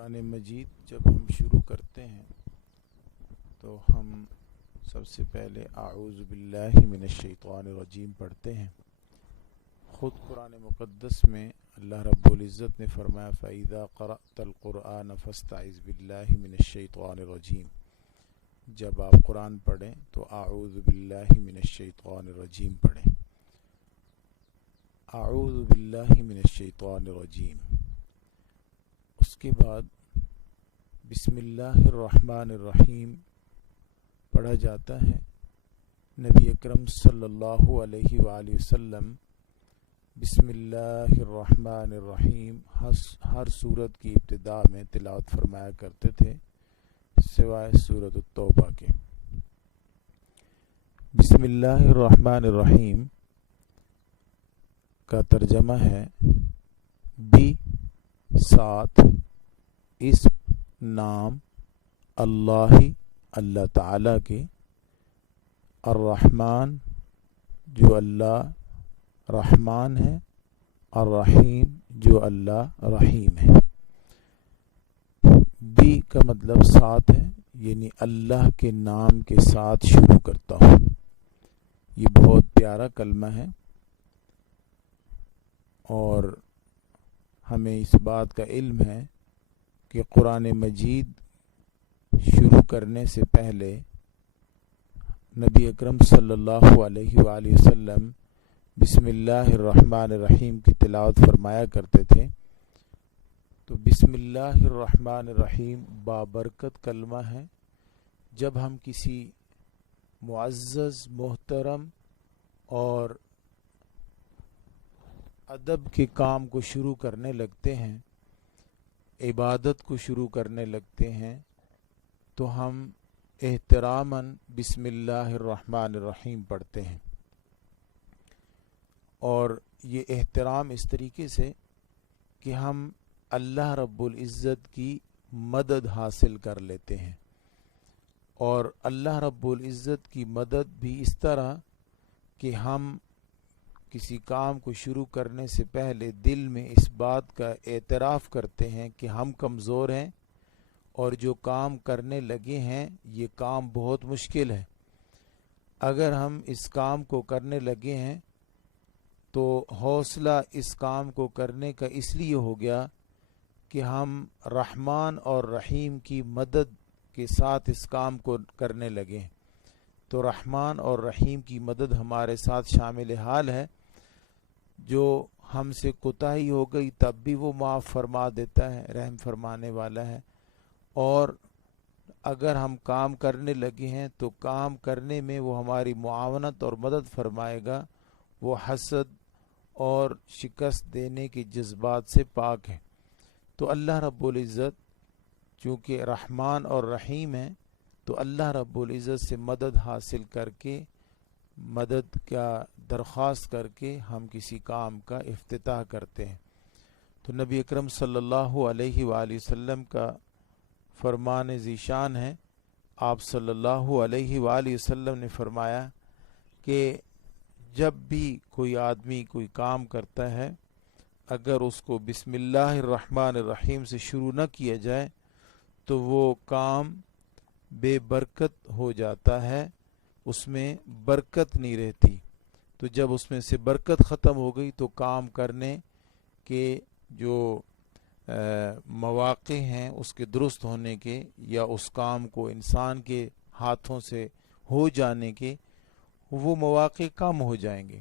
قرآن مجید جب ہم شروع کرتے ہیں تو ہم سب سے پہلے اعوذ باللہ من الشیطان الرجیم پڑھتے ہیں۔ خود قرآن مقدس میں اللہ رب العزت نے فرمایا فَإِذَا قَرَأْتَ الْقُرْآنَ فَاسْتَعِذْ بِاللَّهِ مِنَ الشَّيْطَانِ الرَّجِيمِ، جب آپ قرآن پڑھیں تو اعوذ باللہ من الشیطان الرجیم پڑھیں۔ اعوذ باللہ من الشیطان الرجیم، اس کے بعد بسم اللہ الرحمن الرحیم پڑھا جاتا ہے۔ نبی اکرم صلی اللہ علیہ وآلہ وسلم بسم اللہ الرحمن الرحیم ہر سورت کی ابتدا میں تلاوت فرمایا کرتے تھے سوائے سورۃ التوبہ کے۔ بسم اللہ الرحمن الرحیم کا ترجمہ ہے بھی ساتھ اسم نام اللہ تعالی کے، الرحمن جو اللہ رحمان ہے، الرحیم جو اللہ رحیم ہے۔ بھی کا مطلب ساتھ ہے، یعنی اللہ کے نام کے ساتھ شروع کرتا ہوں۔ یہ بہت پیارا کلمہ ہے اور ہمیں اس بات کا علم ہے کہ قرآن مجید شروع کرنے سے پہلے نبی اکرم صلی اللہ علیہ وآلہ وسلم بسم اللہ الرحمن الرحیم کی تلاوت فرمایا کرتے تھے۔ تو بسم اللہ الرحمن الرحیم بابرکت کلمہ ہے۔ جب ہم کسی معزز، محترم اور ادب کے کام کو شروع کرنے لگتے ہیں، عبادت کو شروع کرنے لگتے ہیں، تو ہم احتراماً بسم اللہ الرحمن الرحیم پڑھتے ہیں۔ اور یہ احترام اس طریقے سے کہ ہم اللہ رب العزت کی مدد حاصل کر لیتے ہیں، اور اللہ رب العزت کی مدد بھی اس طرح کہ ہم کسی کام کو شروع کرنے سے پہلے دل میں اس بات کا اعتراف کرتے ہیں کہ ہم کمزور ہیں اور جو کام کرنے لگے ہیں یہ کام بہت مشکل ہے۔ اگر ہم اس کام کو کرنے لگے ہیں تو حوصلہ اس کام کو کرنے کا اس لیے ہو گیا کہ ہم رحمان اور رحیم کی مدد کے ساتھ اس کام کو کرنے لگے ہیں۔ تو رحمان اور رحیم کی مدد ہمارے ساتھ شامل حال ہے۔ جو ہم سے کوتاہی ہو گئی تب بھی وہ معاف فرما دیتا ہے، رحم فرمانے والا ہے۔ اور اگر ہم کام کرنے لگے ہیں تو کام کرنے میں وہ ہماری معاونت اور مدد فرمائے گا۔ وہ حسد اور شکست دینے کے جذبات سے پاک ہے۔ تو اللہ رب العزت چونکہ رحمان اور رحیم ہے، تو اللہ رب العزت سے مدد حاصل کر کے، مدد کا درخواست کر کے ہم کسی کام کا افتتاح کرتے ہیں۔ تو نبی اکرم صلی اللہ علیہ وآلہ وسلم کا فرمان ذیشان ہے۔ آپ صلی اللہ علیہ وآلہ وسلم نے فرمایا کہ جب بھی کوئی آدمی کوئی کام کرتا ہے، اگر اس کو بسم اللہ الرحمن الرحیم سے شروع نہ کیا جائے تو وہ کام بے برکت ہو جاتا ہے، اس میں برکت نہیں رہتی۔ تو جب اس میں سے برکت ختم ہو گئی تو کام کرنے کے جو مواقع ہیں اس کے درست ہونے کے، یا اس کام کو انسان کے ہاتھوں سے ہو جانے کے، وہ مواقع کم ہو جائیں گے۔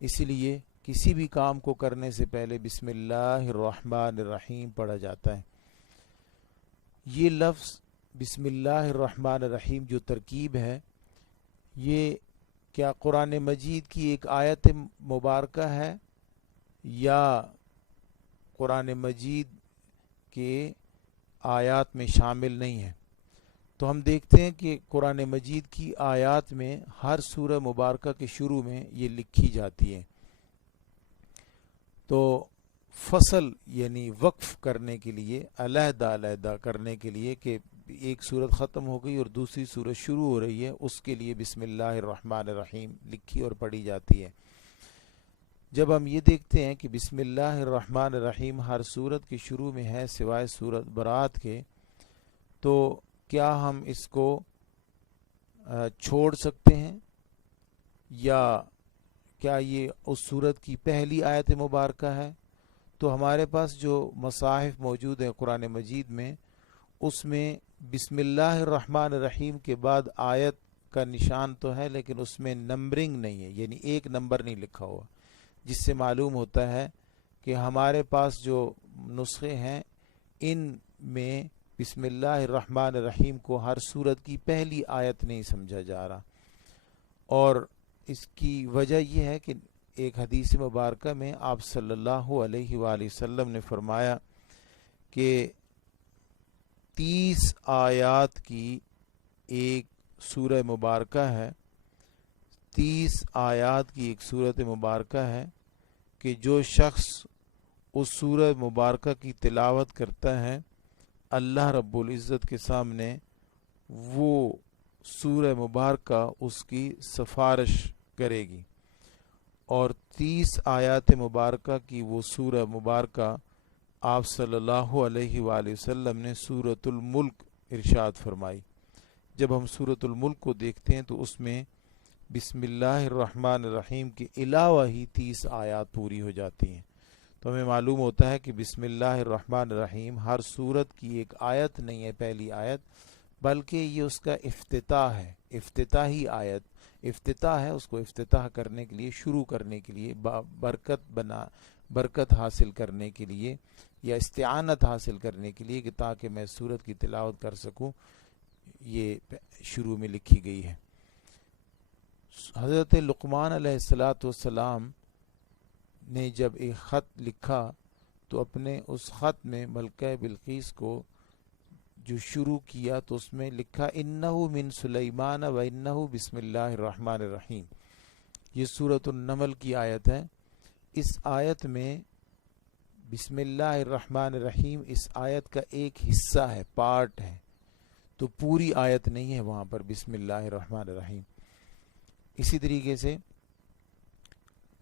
اسی لیے کسی بھی کام کو کرنے سے پہلے بسم اللہ الرحمن الرحیم پڑھا جاتا ہے۔ یہ لفظ بسم اللہ الرحمن الرحیم جو ترکیب ہے، یہ کیا قرآن مجید کی ایک آیت مبارکہ ہے یا قرآن مجید کے آیات میں شامل نہیں ہے؟ تو ہم دیکھتے ہیں کہ قرآن مجید کی آیات میں ہر سورہ مبارکہ کے شروع میں یہ لکھی جاتی ہے۔ تو فصل یعنی وقف کرنے کے لیے، علیحدہ علیحدہ کرنے کے لیے کہ ایک سورت ختم ہو گئی اور دوسری سورت شروع ہو رہی ہے، اس کے لیے بسم اللہ الرحمن الرحیم لکھی اور پڑھی جاتی ہے۔ جب ہم یہ دیکھتے ہیں کہ بسم اللہ الرحمن الرحیم ہر سورت کے شروع میں ہے سوائے سورت برات کے، تو کیا ہم اس کو چھوڑ سکتے ہیں، یا کیا یہ اس سورت کی پہلی آیت مبارکہ ہے؟ تو ہمارے پاس جو مصاحف موجود ہیں قرآن مجید میں، اس میں بسم اللہ الرحمن الرحیم کے بعد آیت کا نشان تو ہے، لیکن اس میں نمبرنگ نہیں ہے، یعنی ایک نمبر نہیں لکھا ہوا، جس سے معلوم ہوتا ہے کہ ہمارے پاس جو نسخے ہیں ان میں بسم اللہ الرحمن الرحیم کو ہر سورت کی پہلی آیت نہیں سمجھا جا رہا۔ اور اس کی وجہ یہ ہے کہ ایک حدیث مبارکہ میں آپ صلی اللہ علیہ وآلہ وسلم نے فرمایا کہ 30 آیات کی ایک سورہ مبارکہ ہے، 30 آیات کی ایک سورت مبارکہ ہے کہ جو شخص اس سورہ مبارکہ کی تلاوت کرتا ہے، اللہ رب العزت کے سامنے وہ سورہ مبارکہ اس کی سفارش کرے گی۔ اور 30 آیات مبارکہ کی وہ سورہ مبارکہ آپ صلی اللہ علیہ وآلہ وسلم نے سورۃ الملک ارشاد فرمائی۔ جب ہم سورۃ الملک کو دیکھتے ہیں تو اس میں بسم اللہ الرحمن الرحیم کے علاوہ ہی 30 آیات پوری ہو جاتی ہیں، تو ہمیں معلوم ہوتا ہے کہ بسم اللہ الرحمن الرحیم ہر سورت کی ایک آیت نہیں ہے پہلی آیت، بلکہ یہ اس کا افتتاح ہے، افتتاحی آیت، افتتاح ہے، اس کو افتتاح کرنے کے لیے، شروع کرنے کے لیے، برکت حاصل کرنے کے لیے یا استعانت حاصل کرنے کے لیے، کہ تاکہ میں سورت کی تلاوت کر سکوں، یہ شروع میں لکھی گئی ہے۔ حضرت لقمان علیہ السلام نے جب ایک خط لکھا تو اپنے اس خط میں ملکہ بلقیس کو جو شروع کیا تو اس میں لکھا انہو من سلیمان و انہو بسم اللہ الرحمن الرحیم۔ یہ سورۃ النمل کی آیت ہے۔ اس آیت میں بسم اللہ الرحمن الرحیم اس آیت کا ایک حصہ ہے، پارٹ ہے، تو پوری آیت نہیں ہے وہاں پر بسم اللہ الرحمن الرحیم۔ اسی طریقے سے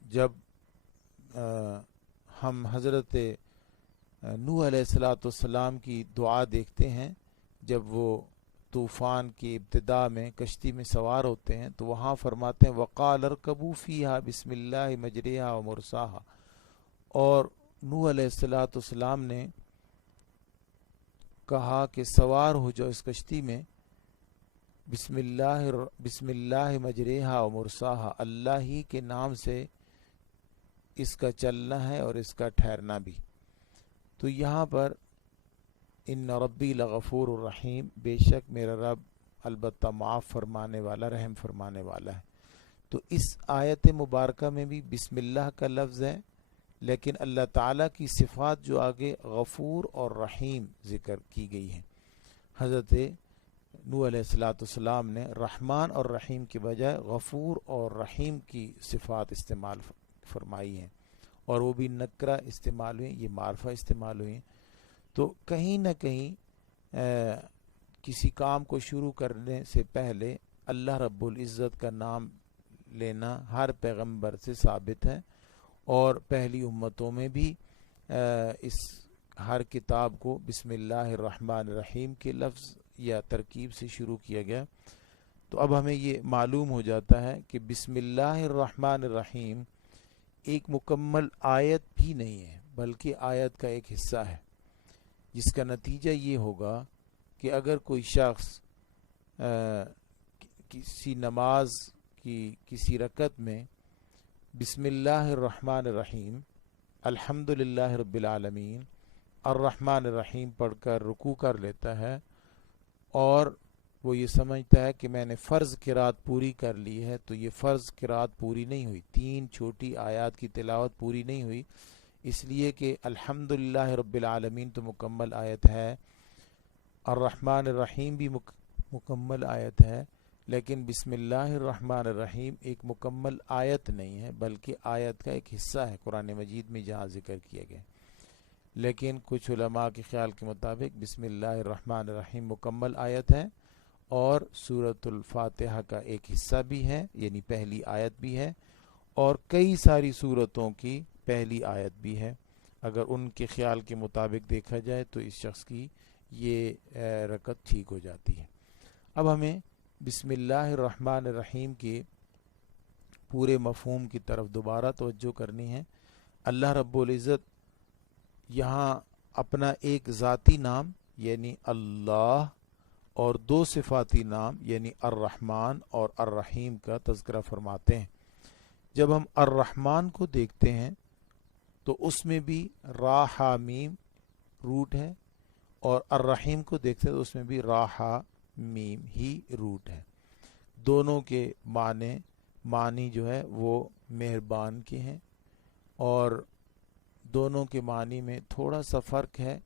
جب ہم حضرت نوح علیہ السلام کی دعا دیکھتے ہیں، جب وہ طوفان کی ابتدا میں کشتی میں سوار ہوتے ہیں تو وہاں فرماتے ہیں وَقَالَ ارْكَبُوا فِيهَا بِسْمِ اللَّهِ مَجْرِيهَا وَمُرْسَاهَا، اور نوح علیہ السلام نے کہا کہ سوار ہو جاؤ اس کشتی میں، بسم اللہ مجریہا و مرساہا، اللہ ہی کے نام سے اس کا چلنا ہے اور اس کا ٹھہرنا بھی۔ تو یہاں پر ان ربی لغفور الرحیم، بے شک میرا رب البتہ معاف فرمانے والا، رحم فرمانے والا ہے۔ تو اس آیت مبارکہ میں بھی بسم اللہ کا لفظ ہے، لیکن اللہ تعالیٰ کی صفات جو آگے غفور اور رحیم ذکر کی گئی ہیں۔ حضرت نوح علیہ السلام نے رحمان اور رحیم کی بجائے غفور اور رحیم کی صفات استعمال فرمائی ہیں، اور وہ بھی نکرہ استعمال ہوئی، یہ معرفہ استعمال ہوئی۔ تو کہیں نہ کہیں کسی کام کو شروع کرنے سے پہلے اللہ رب العزت کا نام لینا ہر پیغمبر سے ثابت ہے، اور پہلی امتوں میں بھی اس ہر کتاب کو بسم اللہ الرحمن الرحیم کے لفظ یا ترکیب سے شروع کیا گیا۔ تو اب ہمیں یہ معلوم ہو جاتا ہے کہ بسم اللہ الرحمن الرحیم ایک مکمل آیت بھی نہیں ہے، بلکہ آیت کا ایک حصہ ہے، جس کا نتیجہ یہ ہوگا کہ اگر کوئی شخص کسی نماز کی کسی رکعت میں بسم اللہ الرحمن الرحیم الحمدللہ رب العالمین الرحمن الرحیم پڑھ کر رکوع کر لیتا ہے، اور وہ یہ سمجھتا ہے کہ میں نے فرض قرات پوری کر لی ہے، تو یہ فرض قرات پوری نہیں ہوئی، 3 چھوٹی آیات کی تلاوت پوری نہیں ہوئی، اس لیے کہ الحمدللہ رب العالمین تو مکمل آیت ہے، الرحمن الرحیم بھی مکمل آیت ہے، لیکن بسم اللہ الرحمن الرحیم ایک مکمل آیت نہیں ہے، بلکہ آیت کا ایک حصہ ہے قرآن مجید میں جہاں ذکر کیا گیا۔ لیکن کچھ علماء کے خیال کے مطابق بسم اللہ الرحمن الرحیم مکمل آیت ہے، اور سورۃ الفاتحہ کا ایک حصہ بھی ہے، یعنی پہلی آیت بھی ہے، اور کئی ساری صورتوں کی پہلی آیت بھی ہے. اگر ان کے خیال کے مطابق دیکھا جائے تو اس شخص کی یہ رکعت ٹھیک ہو جاتی ہے. اب ہمیں بسم اللہ الرحمن الرحیم کے پورے مفہوم کی طرف دوبارہ توجہ کرنی ہے. اللہ رب العزت یہاں اپنا ایک ذاتی نام یعنی اللہ اور دو صفاتی نام یعنی الرحمن اور الرحیم کا تذکرہ فرماتے ہیں. جب ہم الرحمن کو دیکھتے ہیں تو اس میں بھی را ہا میم روٹ ہے، اور الرحیم کو دیکھتے ہیں تو اس میں بھی را ہا میم ہی روٹ ہے. دونوں کے معنی جو ہے وہ مہربان کے ہیں، اور دونوں کے معنی میں تھوڑا سا فرق ہے.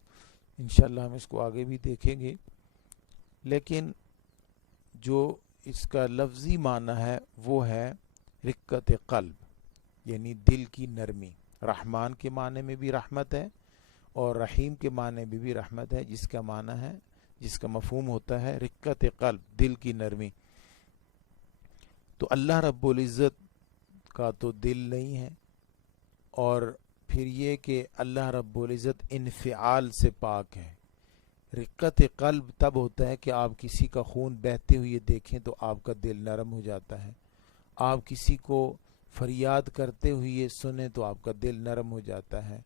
انشاءاللہ ہم اس کو آگے بھی دیکھیں گے، لیکن جو اس کا لفظی معنی ہے وہ ہے رقت قلب یعنی دل کی نرمی. رحمان کے معنی میں بھی رحمت ہے اور رحیم کے معنی میں بھی رحمت ہے، جس کا معنی ہے، جس کا مفہوم ہوتا ہے رقت قلب، دل کی نرمی. تو اللہ رب العزت کا تو دل نہیں ہے، اور پھر یہ کہ اللہ رب العزت انفعال سے پاک ہے. رقت قلب تب ہوتا ہے کہ آپ کسی کا خون بہتے ہوئے دیکھیں تو آپ کا دل نرم ہو جاتا ہے. آپ کسی کو فریاد کرتے ہوئے سنیں تو آپ کا دل نرم ہو جاتا ہے.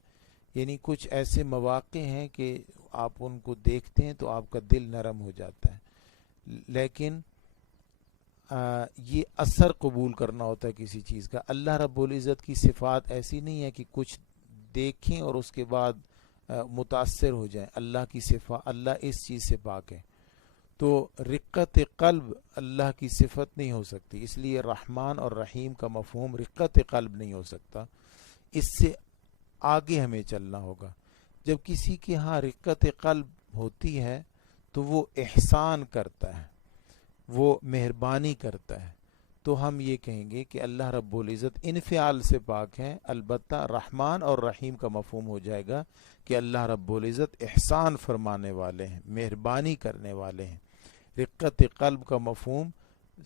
یعنی کچھ ایسے مواقع ہیں کہ آپ ان کو دیکھتے ہیں تو آپ کا دل نرم ہو جاتا ہے. لیکن یہ اثر قبول کرنا ہوتا ہے کسی چیز کا. اللہ رب العزت کی صفات ایسی نہیں ہے کہ کچھ دیکھیں اور اس کے بعد متاثر ہو جائیں. اللہ کی صفات، اللہ اس چیز سے پاک ہے. تو رقت قلب اللہ کی صفت نہیں ہو سکتی، اس لیے رحمان اور رحیم کا مفہوم رقت قلب نہیں ہو سکتا. اس سے آگے ہمیں چلنا ہوگا. جب کسی کے ہاں رقت قلب ہوتی ہے تو وہ احسان کرتا ہے، وہ مہربانی کرتا ہے. تو ہم یہ کہیں گے کہ اللہ رب العزت انفعال سے پاک ہیں. البتہ رحمان اور رحیم کا مفہوم ہو جائے گا کہ اللہ رب العزت احسان فرمانے والے ہیں، مہربانی کرنے والے ہیں. رقت قلب کا مفہوم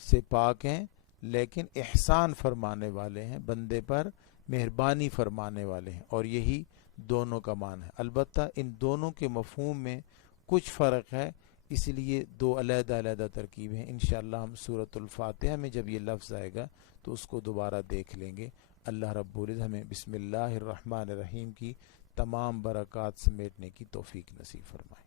سے پاک ہیں لیکن احسان فرمانے والے ہیں، بندے پر مہربانی فرمانے والے ہیں، اور یہی دونوں کا معنی ہے. البتہ ان دونوں کے مفہوم میں کچھ فرق ہے، اس لیے دو علیحدہ علیحدہ ترکیب ہیں. انشاءاللہ ہم سورۃ الفاتحہ میں جب یہ لفظ آئے گا تو اس کو دوبارہ دیکھ لیں گے. اللہ رب العزت ہمیں بسم اللہ الرحمن الرحیم کی تمام برکات سمیٹنے کی توفیق نصیب فرمائے.